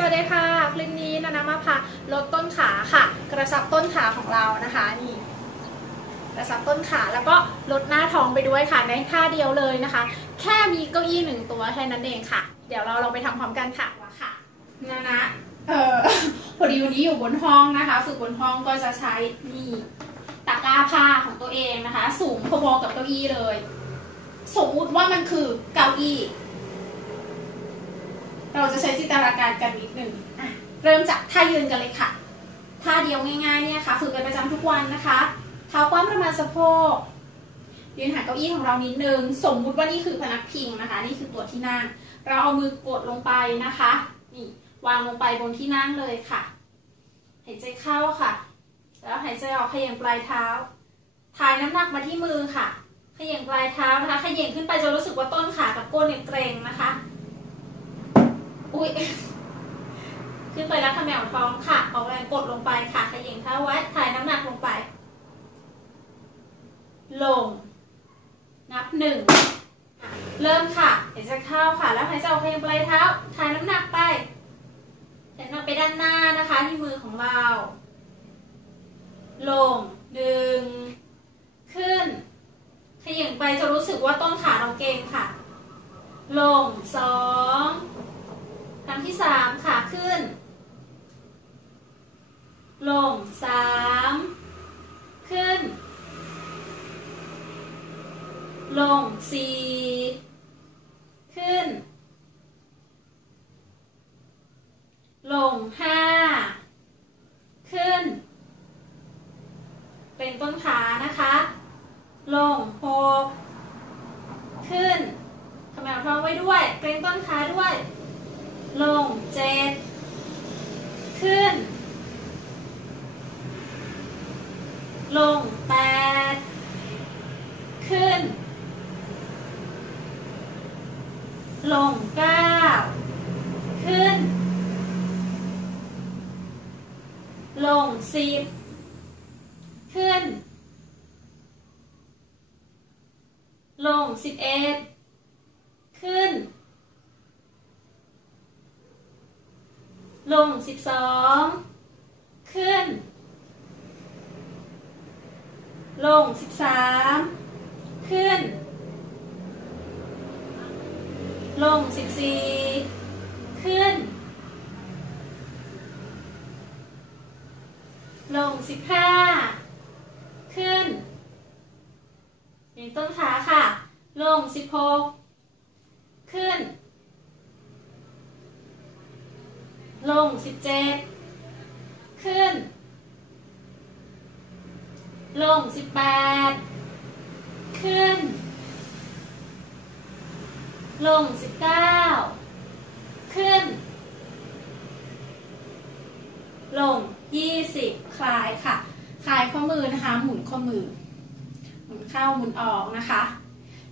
สวัสดีค่ะ คลิปนี้นานามาพาลดต้นขาค่ะ กระชับต้นขาของเรานะคะนี่กระชับต้นขาแล้วก็ลดหน้าท้องไปด้วยค่ะในท่าเดียวเลยนะคะ แค่มีเก้าอี้หนึ่งตัวแค่นั้นเองค่ะ เดี๋ยวเราลองไปทำพร้อมกันค่ะว่าค่ะนานะเออพอดีวันนี้อยู่บนห้องนะคะ ฝึกบนห้องก็จะใช้นี่ตะกร้าผ้าของตัวเองนะคะ สูงพอๆกับเก้าอี้เลย สมมุติว่ามันคือเก้าอี้ เราจะใช้จินตนาการกันนิดหนึ่งเริ่มจากท่ายืนกันเลยค่ะท่าเดียวง่ายๆเนี่ยค่ะ ฝึกกันประจำทุกวันนะคะเท้ากว้างประมาณสะโพกยืนหาเก้าอี้ของเรานิดนึง สมมุติว่านี่คือพนักพิงนะคะ นี่คือตัวที่นั่ง เราเอามือกดลงไปนะคะ นี่วางลงไปบนที่นั่งเลยค่ะ หายใจเข้าค่ะ แล้วหายใจออกขย่งปลายเท้า ถ่ายน้ำหนักมาที่มือค่ะ ขย่งปลายเท้านะคะ ขย่งขึ้นไปจนรู้สึกว่าต้นขากับก้นเนี่ยเกร็งนะคะ อุ้ยขึ้นไปแล้วขมวท้องค่ะออกแรงกดลงไปค่ะขย่งเท้าไว้ถ่ายน้ำหนักลงไป ลง นับหนึ่งเริ่มค่ะหายใจเข้าค่ะ แล้วหายใจออกขย่งปลายเท้าถ่ายน้ำหนักไปถ่ายน้ำหนักไปด้านหน้านะคะที่มือของเรา ลงดึง ขึ้นขย่งไปจะรู้สึกว่าต้นขาเราเกร็งค่ะ ลงสอง ที่สามขาขึ้น ลงสามขึ้น ลงสี่ขึ้น ลงห้าขึ้น เป็นต้นขานะคะ ลงหกขึ้นขมวท้องไว้ด้วย เกรงต้นขาด้วย ลงเจ็ดขึ้น ลงแปดขึ้น ลงเก้าขึ้น ลงสิบขึ้น ลงสิบเอ็ดขึ้น ลง 12 ขึ้น ลง 13 ขึ้น ลง 14 ขึ้น ลง 15 ขึ้นอย่างต้นขาค่ะ ลง 16 ลงสิบเจ็ดขึ้น ลงสิบแปดขึ้น ลงสิบเก้าขึ้น ลงยี่สิบคลายค่ะ คลายข้อมือนะคะ หมุนข้อมือ หมุนเข้าหมุนออกนะคะ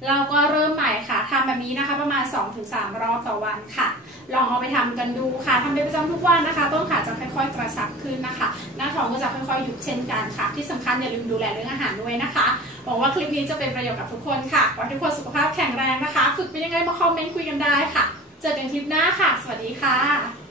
เราก็เริ่มใหม่ค่ะทำแบบนี้นะคะประมาณ 2-3 รอบต่อวันค่ะ ลองเอาไปทำกันดูค่ะทำเป็นประจำทุกวันนะคะ ต้นขาจะค่อยๆ กระชับขึ้นนะคะ หน้าท้องก็จะค่อยๆยุบเช่นกันค่ะ ที่สำคัญอย่าลืมดูแลเรื่องอาหารด้วยนะคะหวังว่าคลิปนี้จะเป็นประโยชน์กับทุกคนค่ะขอทุกคนสุขภาพแข็งแรงนะคะ ฝึกเป็นยังไงมาคอมเมนต์คุยกันได้ค่ะ เจอกันคลิปหน้าค่ะ สวัสดีค่ะ